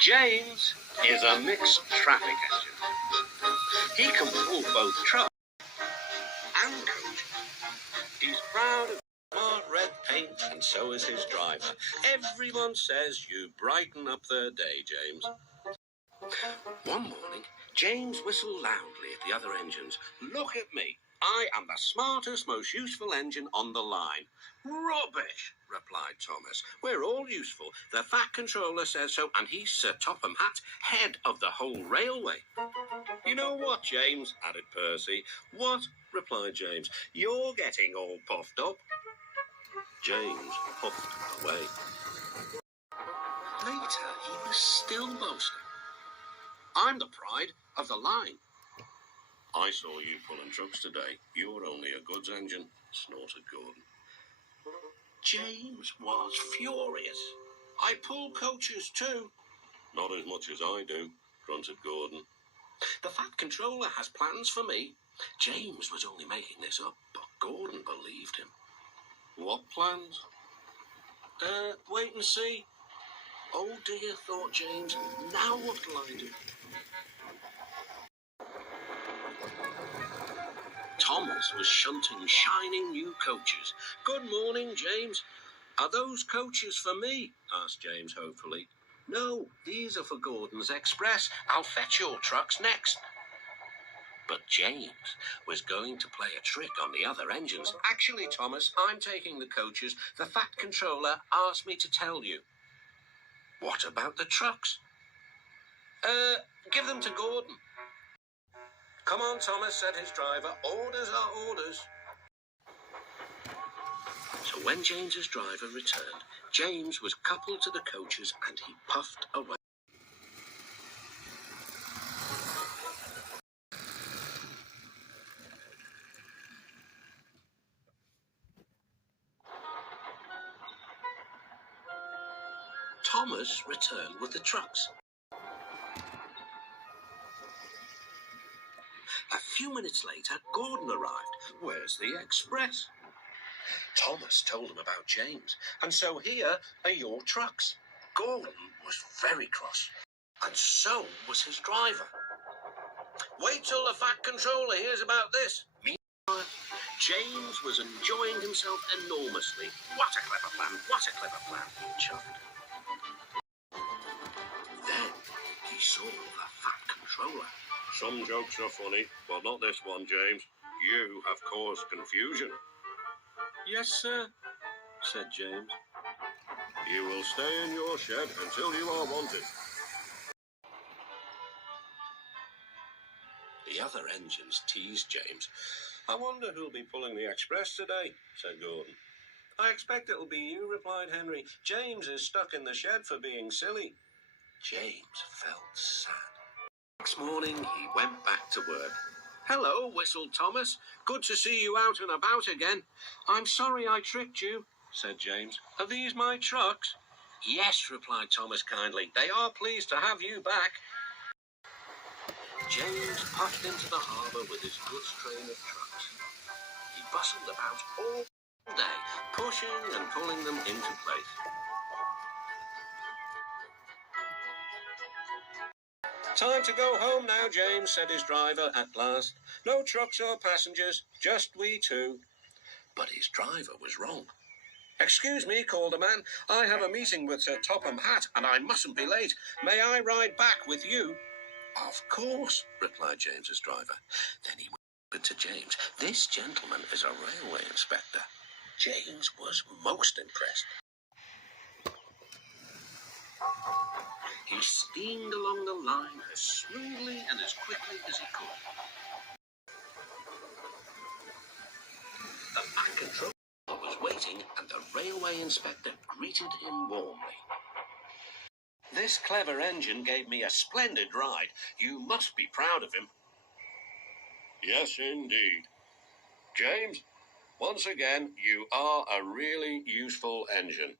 James is a mixed traffic engine. He can pull both trucks and coaches. He's proud of smart red paint, and so is his driver. Everyone says you brighten up their day, James. One morning, James whistled loudly at the other engines. Look at me. I am the smartest, most useful engine on the line. Rubbish, replied Thomas. We're all useful. The Fat Controller says so, and he's Sir Topham Hatt, head of the whole railway. You know what, James, added Percy. What, replied James. You're getting all puffed up. James puffed away. Later, he was still boasting. I'm the pride of the line. I saw you pulling trucks today. You're only a goods engine, snorted Gordon. James was furious. I pull coaches too. Not as much as I do, grunted Gordon. The Fat Controller has plans for me. James was only making this up, but Gordon believed him. What plans? Wait and see. Oh dear, thought James. Now what'll I do? Thomas was shunting shining new coaches. Good morning, James. Are those coaches for me? Asked James hopefully. No, these are for Gordon's Express. I'll fetch your trucks next. But James was going to play a trick on the other engines. Actually, Thomas, I'm taking the coaches. The Fat Controller asked me to tell you. What about the trucks? Give them to Gordon. Come on, Thomas, said his driver. Orders are orders. So when James's driver returned, James was coupled to the coaches and he puffed away. Thomas returned with the trucks. A few minutes later, Gordon arrived. Where's the express? Thomas told him about James, and so here are your trucks. Gordon was very cross, and so was his driver. Wait till the Fat Controller hears about this. Meanwhile, James was enjoying himself enormously. What a clever plan, what a clever plan, he chuffed. Then he saw the Fat Controller. Some jokes are funny, but not this one, James. You have caused confusion. Yes, sir, said James. You will stay in your shed until you are wanted. The other engines teased James. I wonder who'll be pulling the express today, said Gordon. I expect it'll be you, replied Henry. James is stuck in the shed for being silly. James felt sad. Next morning, he went back to work. Hello, whistled Thomas. Good to see you out and about again. I'm sorry I tricked you, said James. Are these my trucks? Yes, replied Thomas kindly. They are pleased to have you back. James puffed into the harbour with his goods train of trucks. He bustled about all day, pushing and pulling them into place. Time to go home now, James, said his driver at last. No trucks or passengers, just we two. But his driver was wrong. Excuse me, called a man. I have a meeting with Sir Topham Hatt, and I mustn't be late. May I ride back with you? Of course, replied James's driver. Then he whispered to James, this gentleman is a railway inspector. James was most impressed. He steamed along the line as smoothly and as quickly as he could. The Fat Controller was waiting, and the railway inspector greeted him warmly. This clever engine gave me a splendid ride. You must be proud of him. Yes, indeed. James, once again, you are a really useful engine.